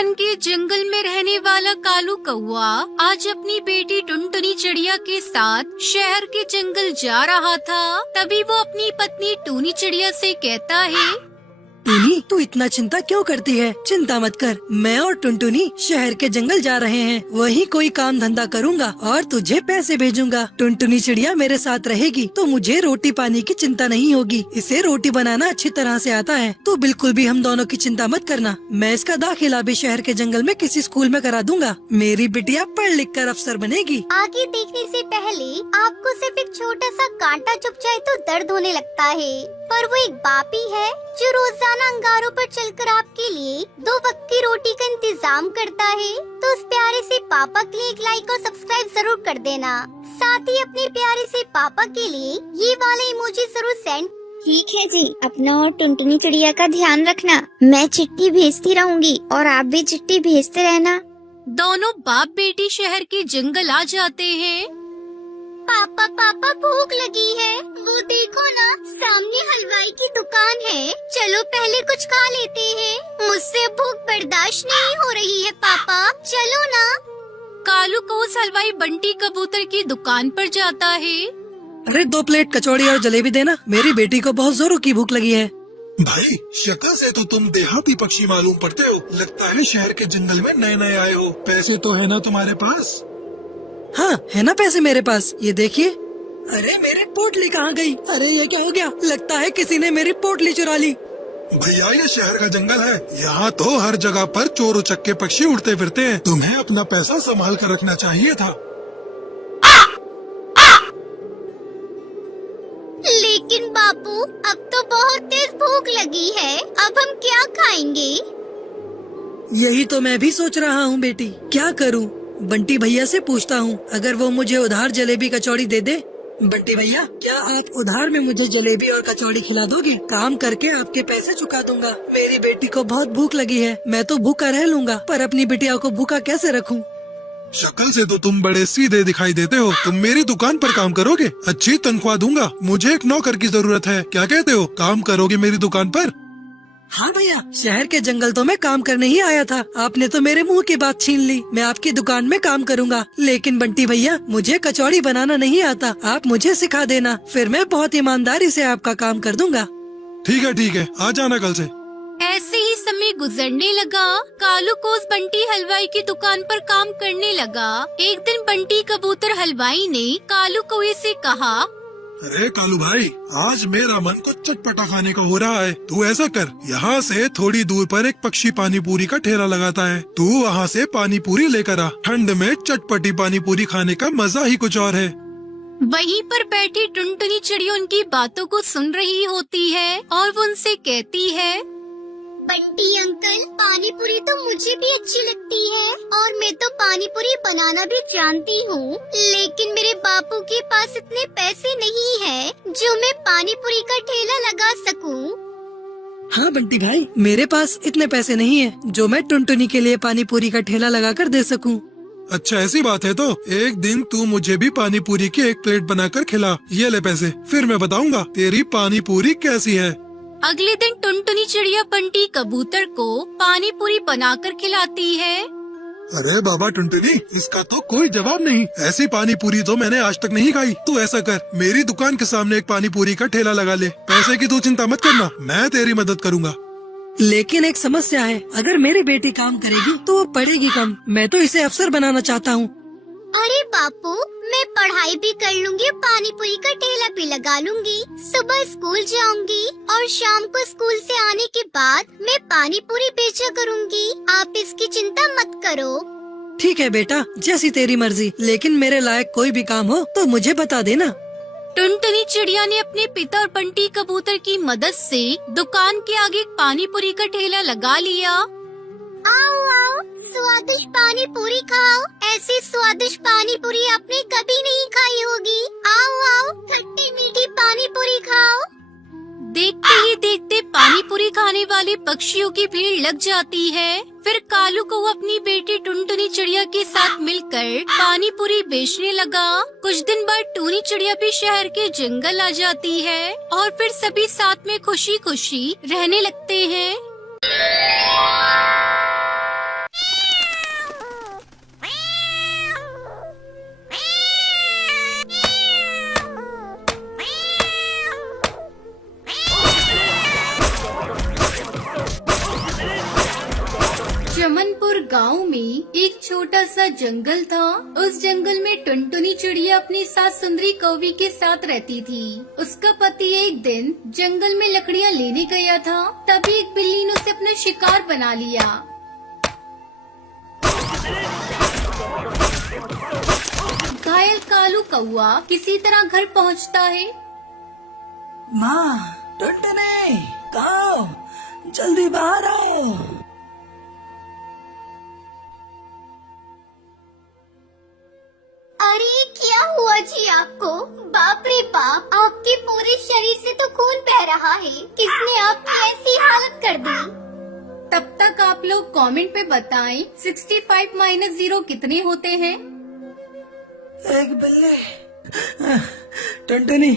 बन के जंगल में रहने वाला कालू कौआ आज अपनी बेटी टुनटुनी चिड़िया के साथ शहर के जंगल जा रहा था। तभी वो अपनी पत्नी टूनी चिड़िया से कहता है, टूनी, तू इतना चिंता क्यों करती है? चिंता मत कर, मैं और टुनटुनी शहर के जंगल जा रहे हैं। वहीं कोई काम धंधा करूँगा और तुझे पैसे भेजूंगा। टुनटुनी चिड़िया मेरे साथ रहेगी तो मुझे रोटी पानी की चिंता नहीं होगी। इसे रोटी बनाना अच्छी तरह से आता है, तो बिल्कुल भी हम दोनों की चिंता मत करना। मैं इसका दाखिला भी शहर के जंगल में किसी स्कूल में करा दूंगा। मेरी बिटिया पढ़ लिख कर अफसर बनेगी। आगे देखने से पहले आपको सिर्फ एक छोटा सा कांटा चुभ जाए तो दर्द होने लगता है, पर वो एक बाप ही है जो रोजाना अंगारों पर चलकर आपके लिए 2 वक्त की रोटी का इंतजाम करता है। तो उस प्यारे से पापा के लिए एक लाइक और सब्सक्राइब जरूर कर देना। साथ ही अपने प्यारे से पापा के लिए ये वाला इमोजी जरूर सेंड। ठीक है जी, अपना और टुनटुनी चिड़िया का ध्यान रखना। मैं चिट्ठी भेजती रहूंगी और आप भी चिट्ठी भेजते रहना। दोनों बाप बेटी शहर के जंगल आ जाते हैं। पापा पापा भूख लगी है, वो देखो ना, सामने हलवाई की दुकान है। चलो पहले कुछ खा लेते हैं, मुझसे भूख बर्दाश्त नहीं हो रही है। पापा चलो ना। कालू को उस हलवाई बंटी कबूतर की दुकान पर जाता है। अरे 2 प्लेट कचौड़ी और जलेबी देना, मेरी बेटी को बहुत जोरों की भूख लगी है। भाई, शक्ल से तो तुम देहाती पक्षी मालूम पड़ते हो। लगता है शहर के जंगल में नए नए आए हो। पैसे तो है ना तुम्हारे पास? हाँ है ना पैसे मेरे पास, ये देखिए। अरे मेरी पोटली कहाँ गई? अरे ये क्या हो गया? लगता है किसी ने मेरी पोटली चुरा ली। भैया, ये शहर का जंगल है, यहाँ तो हर जगह पर चोर उचक्के पक्षी उड़ते फिरते हैं। तुम्हें अपना पैसा संभाल कर रखना चाहिए था। लेकिन बापू, अब तो बहुत तेज भूख लगी है, अब हम क्या खाएंगे? यही तो मैं भी सोच रहा हूँ बेटी, क्या करूँ? बंटी भैया से पूछता हूँ, अगर वो मुझे उधार जलेबी कचौड़ी दे दे। बंटी भैया, क्या आप उधार में मुझे जलेबी और कचौड़ी खिला दोगे? काम करके आपके पैसे चुका दूंगा। मेरी बेटी को बहुत भूख लगी है, मैं तो भूखा रह लूंगा, पर अपनी बिटिया को भूखा कैसे रखूं? शक्ल से तो तुम बड़े सीधे दिखाई देते हो। तुम मेरी दुकान पर काम करोगे, अच्छी तनख्वाह दूंगा। मुझे एक नौकर की जरूरत है, क्या कहते हो? काम करोगे मेरी दुकान पर? हाँ भैया, शहर के जंगल तो मैं काम करने ही आया था। आपने तो मेरे मुंह की बात छीन ली। मैं आपकी दुकान में काम करूंगा, लेकिन बंटी भैया, मुझे कचौड़ी बनाना नहीं आता। आप मुझे सिखा देना, फिर मैं बहुत ईमानदारी से आपका काम कर दूंगा। ठीक है, आ जाना कल से। ऐसे ही समय गुजरने लगा। कालू को उस बंटी हलवाई की दुकान पर काम करने लगा। एक दिन बंटी कबूतर हलवाई ने कालू कौए से कहा, अरे कालू भाई, आज मेरा मन को चटपटा खाने का हो रहा है। तू ऐसा कर, यहाँ से थोड़ी दूर पर एक पक्षी पानी पूरी का ठेला लगाता है, तू वहाँ से पानी पूरी लेकर आ। ठंड में चटपटी पानी पूरी खाने का मजा ही कुछ और है। वहीं पर बैठी टुनटुनी चिड़िया उनकी बातों को सुन रही होती है और वो उनसे कहती है, बंटी अंकल, पानी पूरी तो मुझे भी अच्छी लगती है और मैं तो पानी पूरी बनाना भी जानती हूँ, लेकिन मेरे बापू के पास इतने पैसे नहीं है जो मैं पानी पूरी का ठेला लगा सकूँ। हाँ बंटी भाई, मेरे पास इतने पैसे नहीं है जो मैं टुनटुनी के लिए पानी पूरी का ठेला लगा कर दे सकूँ। अच्छा, ऐसी बात है तो एक दिन तू मुझे भी पानी पूरी की 1 प्लेट बनाकर खिला। ये ले पैसे, फिर मैं बताऊंगा तेरी पानी पूरी कैसी है। अगले दिन टुनटुनी चिड़िया बंटी कबूतर को पानी पूरी बनाकर खिलाती है। अरे बाबा टुनटुनी, इसका तो कोई जवाब नहीं। ऐसी पानी पूरी तो मैंने आज तक नहीं खाई। तू ऐसा कर, मेरी दुकान के सामने एक पानी पूरी का ठेला लगा ले। पैसे की तू चिंता मत करना, मैं तेरी मदद करूँगा। लेकिन एक समस्या है, अगर मेरी बेटी काम करेगी तो वो पढ़ेगी कम। मैं तो इसे अफसर बनाना चाहता हूँ। अरे बापू, मैं पढ़ाई भी कर लूंगी, पानी पूरी का ठेला भी लगा लूंगी। सुबह स्कूल जाऊंगी और शाम को स्कूल से आने के बाद मैं पानी पूरी बेचा करूंगी। आप इसकी चिंता मत करो। ठीक है बेटा, जैसी तेरी मर्जी, लेकिन मेरे लायक कोई भी काम हो तो मुझे बता देना। टुनटुनी चिड़िया ने अपने पिता और बंटी कबूतर की मदद से दुकान के आगे पानी पूरी का ठेला लगा लिया। आओ आओ, स्वादिष्ट पानी पूरी खाओ। ऐसी स्वादिष्ट पानी पूरी आपने कभी नहीं खाई होगी। आओ आओ, खट्टी मीठी पानी पूरी खाओ। देखते ही देखते पानी पूरी खाने वाले पक्षियों की भीड़ लग जाती है। फिर कालू को अपनी बेटी टुनटुनी चिड़िया के साथ मिलकर पानी पूरी बेचने लगा। कुछ दिन बाद टूनी चिड़िया भी शहर के जंगल आ जाती है और फिर सभी साथ में खुशी खुशी रहने लगते हैं। चमनपुर गांव में एक छोटा सा जंगल था। उस जंगल में टुनटुनी चिड़िया अपनी सास सुंदरी कौवी के साथ रहती थी। उसका पति एक दिन जंगल में लकड़ियां लेने गया था, तभी एक बिल्ली ने उसे अपना शिकार बना लिया। घायल कालू कौआ किसी तरह घर पहुंचता है। माँ, टुनटुनी, कहाँ हो? जल्दी बाहर आओ। अरे क्या हुआ जी आपको? बाप रे बाप, आपके पूरे शरीर से तो खून बह रहा है। किसने आपकी ऐसी हालत कर दी? तब तक आप लोग कमेंट पे बताएं 65 - 0 कितने होते हैं। एक बिल्ली। टुनटुनी,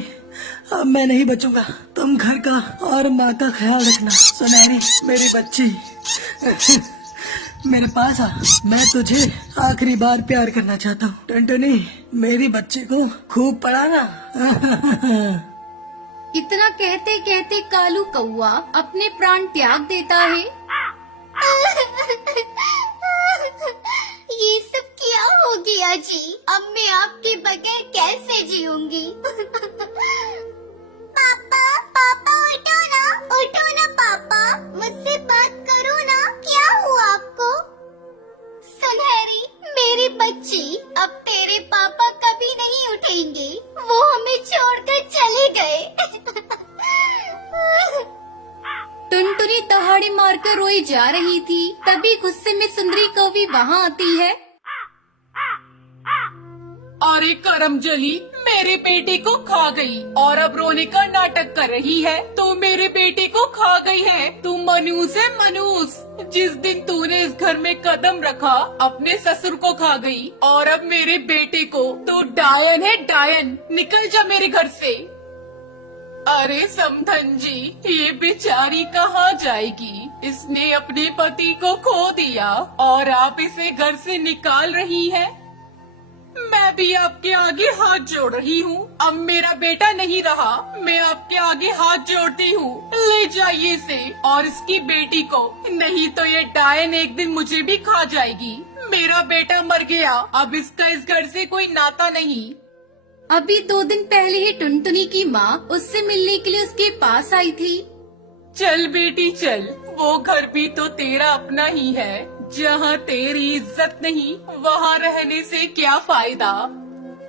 अब मैं नहीं बचूंगा। तुम घर का और माँ का ख्याल रखना। सुनहरी, मेरी बच्ची, मेरे पास आ। मैं तुझे आखिरी बार प्यार करना चाहता हूँ। टुनटुनी, मेरी बच्ची को खूब पढ़ाना। इतना कहते कहते कालू कौआ अपने प्राण त्याग देता है। ये सब क्या हो गया जी? अब मैं आपके बगैर कैसे जीऊंगी? पापा, पापा उठो ना पापा, मुझसे बात करो ना। क्या हुआ आपको? सुनहरी, मेरी बच्ची, अब तेरे पापा कभी नहीं उठेंगे। वो हमें छोड़कर चले गए। टुनटुनी दहाड़े मारकर रोई जा रही थी, तभी गुस्से में सुंदरी कौवी वहाँ आती है। अरे करमजली, मेरे बेटे को खा गई और अब रोने का नाटक कर रही है। तू मेरे बेटे को खा गई है। तू मनूस है, मनूस। जिस दिन तूने इस घर में कदम रखा, अपने ससुर को खा गई और अब मेरे बेटे को। तू डायन है, डायन। निकल जा मेरे घर से। अरे समधन जी, ये बेचारी कहाँ जाएगी? इसने अपने पति को खो दिया और आप इसे घर से निकाल रही हैं। मैं भी आपके आगे हाथ जोड़ रही हूँ। अब मेरा बेटा नहीं रहा, मैं आपके आगे हाथ जोड़ती हूँ। ले जाइए इसे और इसकी बेटी को, नहीं तो ये डायन एक दिन मुझे भी खा जाएगी। मेरा बेटा मर गया, अब इसका इस घर से कोई नाता नहीं। अभी 2 दिन पहले ही टुनटुनी की माँ उससे मिलने के लिए उसके पास आई थी। चल बेटी चल, वो घर भी तो तेरा अपना ही है। जहाँ तेरी इज्जत नहीं, वहाँ रहने से क्या फायदा।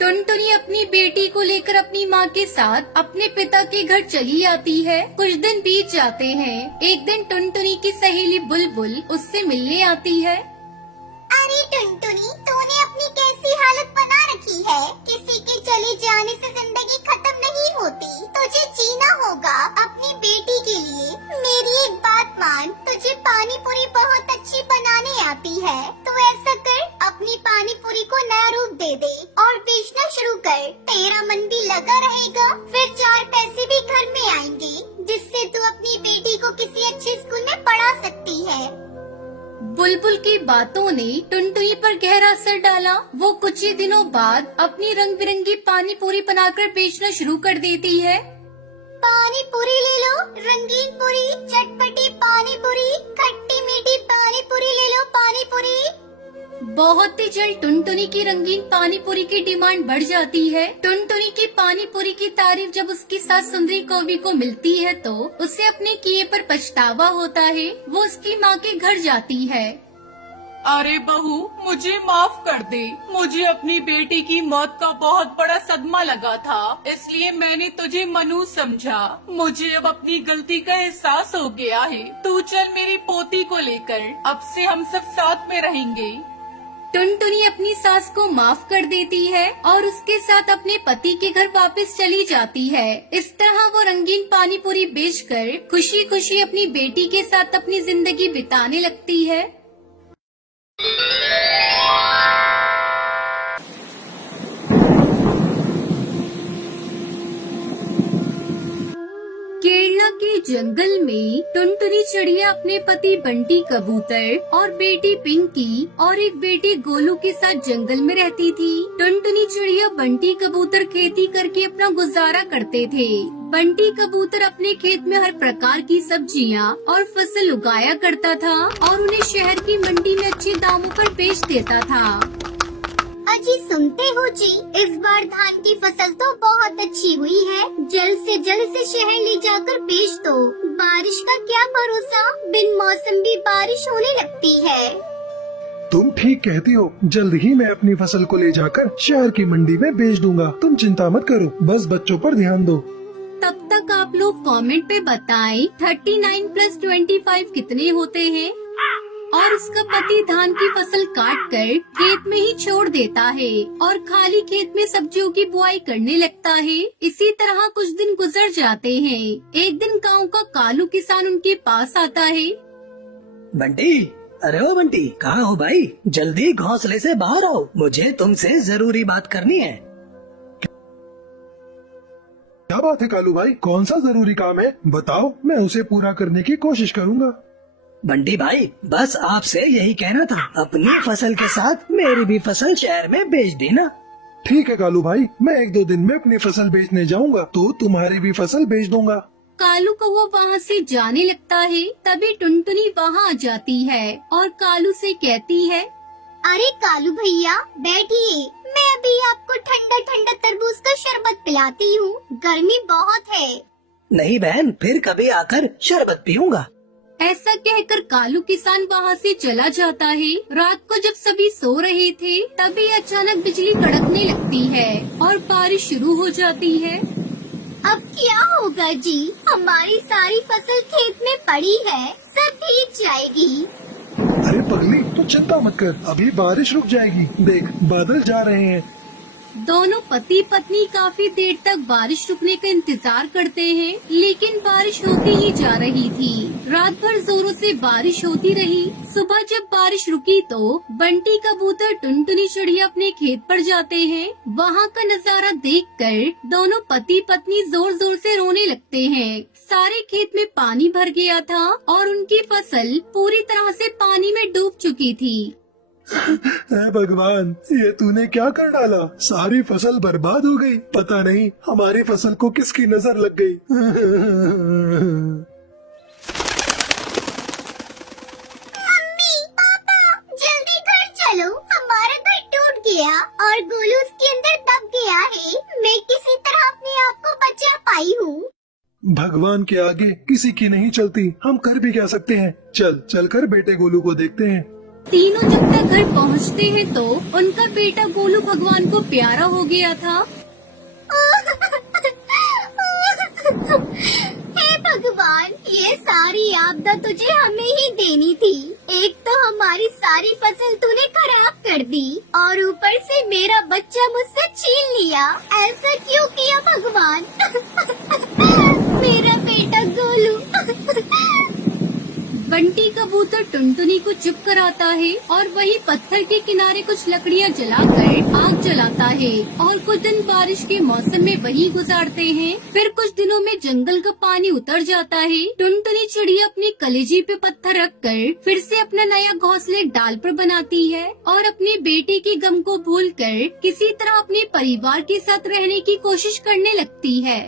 टुनटुनी अपनी बेटी को लेकर अपनी माँ के साथ अपने पिता के घर चली आती है। कुछ दिन बीत जाते हैं। एक दिन टुनटुनी की सहेली बुलबुल उससे मिलने आती है। अरे टुनटुनी, तूने अपनी कैसी हालत बना रखी है? किसी के चले जाने से जिंदगी खत्म नहीं होती। तुझे जीना होगा अपनी बेटी के लिए। मेरी एक बात मान, तुझे पानी पूरी बहुत अच्छी बनाने आती है। तो ऐसा कर, अपनी पानी पूरी को नया रूप दे दे और बेचना शुरू कर। तेरा मन भी लगा रहेगा, फिर 4 पैसे भी घर में आएंगे, जिससे तू अपनी बेटी को किसी अच्छे स्कूल में पढ़ा सकती है। बुलबुल की बातों ने टुनटुनी पर गहरा असर डाला। वो कुछ ही दिनों बाद अपनी रंग बिरंगी पानी पूरी बनाकर बेचना शुरू कर देती है। पानी पूरी ले लो, रंगीन पूरी, चटपटी पानी पूरी, खट्टी मीठी पानी पूरी ले लो, पानी पूरी। बहुत ही जल्द टुनटुनी की रंगीन पानी पूरी की डिमांड बढ़ जाती है। टुनटुनी की पानी पूरी की तारीफ जब उसकी सास सुंदरी कौवी को मिलती है तो उसे अपने किए पर पछतावा होता है। वो उसकी माँ के घर जाती है। अरे बहू, मुझे माफ कर दे। मुझे अपनी बेटी की मौत का बहुत बड़ा सदमा लगा था, इसलिए मैंने तुझे मनूस समझा। मुझे अब अपनी गलती का एहसास हो गया है। तू चल मेरी पोती को लेकर, अब से हम सब साथ में रहेंगे। टुनटुनी अपनी सास को माफ कर देती है और उसके साथ अपने पति के घर वापस चली जाती है। इस तरह वो रंगीन पानी पूरी बेचकर खुशी खुशी अपनी बेटी के साथ अपनी जिंदगी बिताने लगती है। केरला के जंगल में टुनटुनी चिड़िया अपने पति बंटी कबूतर और बेटी पिंकी और एक बेटे गोलू के साथ जंगल में रहती थी। टुनटुनी चिड़िया बंटी कबूतर खेती करके अपना गुजारा करते थे। बंटी कबूतर अपने खेत में हर प्रकार की सब्जियां और फसल उगाया करता था और उन्हें शहर की मंडी में अच्छे दामों पर बेच देता था। अजी सुनते हो जी, इस बार धान की फसल तो बहुत अच्छी हुई है। जल्द से जल्द इसे शहर ले जाकर बेच दो। बारिश का क्या भरोसा, बिन मौसम भी बारिश होने लगती है। तुम ठीक कहती हो, जल्द ही मैं अपनी फसल को ले जाकर शहर की मंडी में बेच दूंगा। तुम चिंता मत करो, बस बच्चों पर ध्यान दो। तब तक आप लोग कमेंट पे बताएं 39 + 25 कितने होते हैं। और उसका पति धान की फसल काट कर खेत में ही छोड़ देता है और खाली खेत में सब्जियों की बुआई करने लगता है। इसी तरह कुछ दिन गुजर जाते हैं। एक दिन गांव का कालू किसान उनके पास आता है। बंटी, अरे ओ बंटी, कहाँ हो भाई? जल्दी घोंसले से बाहर आओ, मुझे तुमसे जरूरी बात करनी है। क्या बात है कालू भाई, कौन सा जरूरी काम है? बताओ, मैं उसे पूरा करने की कोशिश करूंगा। बंटी भाई, बस आपसे यही कहना था, अपनी फसल के साथ मेरी भी फसल शहर में बेच देना। ठीक है कालू भाई, मैं 1-2 दिन में अपनी फसल बेचने जाऊंगा तो तुम्हारी भी फसल बेच दूंगा। कालू को वो वहाँ से जाने लगता है। तभी टुनटुनी वहाँ आ जाती है और कालू से कहती है, अरे कालू भैया बैठिए, मैं अभी आपको ठंडा ठंडा तरबूज का शरबत पिलाती हूँ। गर्मी बहुत है। नहीं बहन, फिर कभी आकर शरबत पीऊंगा। ऐसा कहकर कालू किसान वहाँ से चला जाता है। रात को जब सभी सो रहे थे तभी अचानक बिजली कड़कने लगती है और बारिश शुरू हो जाती है। अब क्या होगा जी, हमारी सारी फसल खेत में पड़ी है, सब भीग जाएगी। अरे पगली, तू चिंता मत कर, अभी बारिश रुक जाएगी। देख, बादल जा रहे हैं। दोनों पति पत्नी काफी देर तक बारिश रुकने का इंतजार करते हैं, लेकिन बारिश होती ही जा रही थी। रात भर जोरों से बारिश होती रही। सुबह जब बारिश रुकी तो बंटी कबूतर टुनटुनी चिड़िया अपने खेत पर जाते हैं। वहाँ का नजारा देखकर दोनों पति पत्नी जोर जोर से रोने लगते हैं। सारे खेत में पानी भर गया था और उनकी फसल पूरी तरह से पानी में डूब चुकी थी। हे भगवान, ये तूने क्या कर डाला? सारी फसल बर्बाद हो गई। पता नहीं हमारी फसल को किसकी नजर लग गई। मम्मी, पापा, जल्दी घर चलो, हमारा घर टूट गया और गोलू उसके अंदर दब गया है। मैं किसी तरह अपने आप को बचा पाई हूँ। भगवान के आगे किसी की नहीं चलती, हम कर भी क्या सकते हैं। चल कर बेटे गोलू को देखते हैं। तीनों जब तक घर पहुँचते हैं तो उनका बेटा गोलू भगवान को प्यारा हो गया था। हे भगवान, ये सारी आपदा तुझे हमें ही देनी थी। एक तो हमारी सारी फसल तूने खराब कर दी और ऊपर से मेरा बच्चा मुझसे छीन लिया। ऐसा क्यों किया भगवान? मेरा बेटा गोलू। बंटी कबूतर टुनटुनी को चुप कराता है और वही पत्थर के किनारे कुछ लकड़ियां जलाकर आग जलाता है और कुछ दिन बारिश के मौसम में वही गुजारते हैं। फिर कुछ दिनों में जंगल का पानी उतर जाता है। टुनटुनी चिड़िया अपनी कलेजी पे पत्थर रखकर फिर से अपना नया घोंसला एक डाल पर बनाती है और अपने बेटे के गम को भूलकर किसी तरह अपने परिवार के साथ रहने की कोशिश करने लगती है।